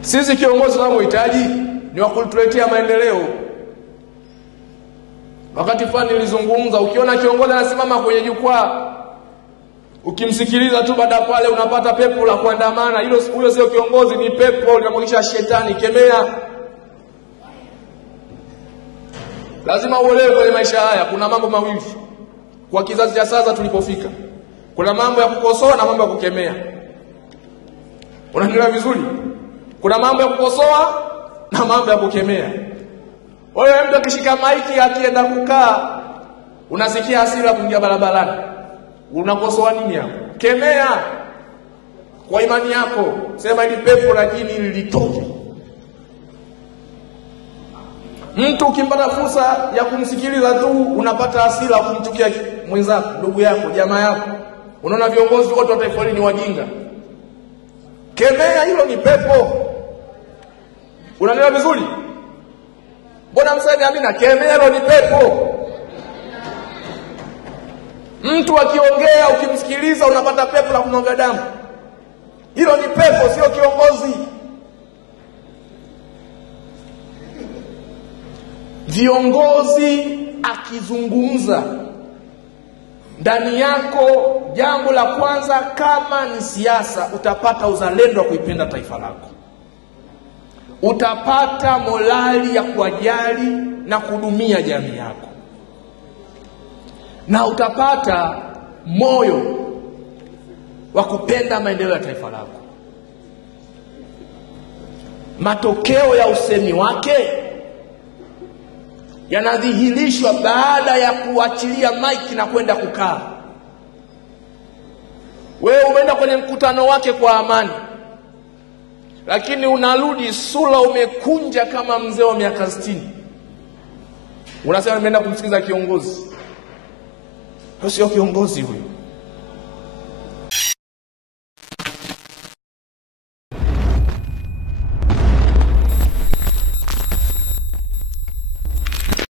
Sisi kiongozi tunamohitaji ni wakutuletea maendeleo. Wakati fulani nilizungumza, ukiona kiongozi anasimama kwenye jukwaa, ukimsikiliza tu baada pale unapata pepo la kuandamana, huyo sio kiongozi, ni pepo linamwagisha shetani. Kemea. Lazima uelewe kwenye maisha haya kuna mambo mawili. Kwa kizazi cha sasa tulipofika, kuna mambo ya kukosoa na mambo ya kukemea. Unanielewa vizuri? Kuna mambo ya kukosoa na mambo ya kukemea. Wewe mtu akishika maiki akienda kukaa, unasikia hasira kuingia barabarani. Unakosoa nini hapo? Kemea kwa imani yako. Sema ili pepo lakini lilitoke. Mtu ukimpata fursa ya kumsikiliza tu unapata hasira kumchukia mwenzako, ndugu yako, jamaa yako. Unaona viongozi wote wa taifa hili ni wajinga. Kemea, hilo ni pepo. Unanielewa vizuri? Mbona mseme amina? Kemea, hilo ni pepo. Mtu akiongea ukimsikiliza unapata pepo la kumwaga damu. Hilo ni pepo, sio kiongozi. Viongozi akizungumza ndani yako, jambo la kwanza kama ni siasa, utapata uzalendo wa kuipenda taifa lako. Utapata morali ya kuwajali na kuhudumia jamii yako. Na utapata moyo wa kupenda maendeleo ya taifa lako. Matokeo ya usemi wake yanadhihirishwa baada ya kuachilia maiki na kwenda kukaa. Wewe umeenda kwenye mkutano wake kwa amani, lakini unarudi sura umekunja kama mzee wa miaka 60. Unasema nimeenda kumsikiza kiongozi. Sio kiongozi huyo.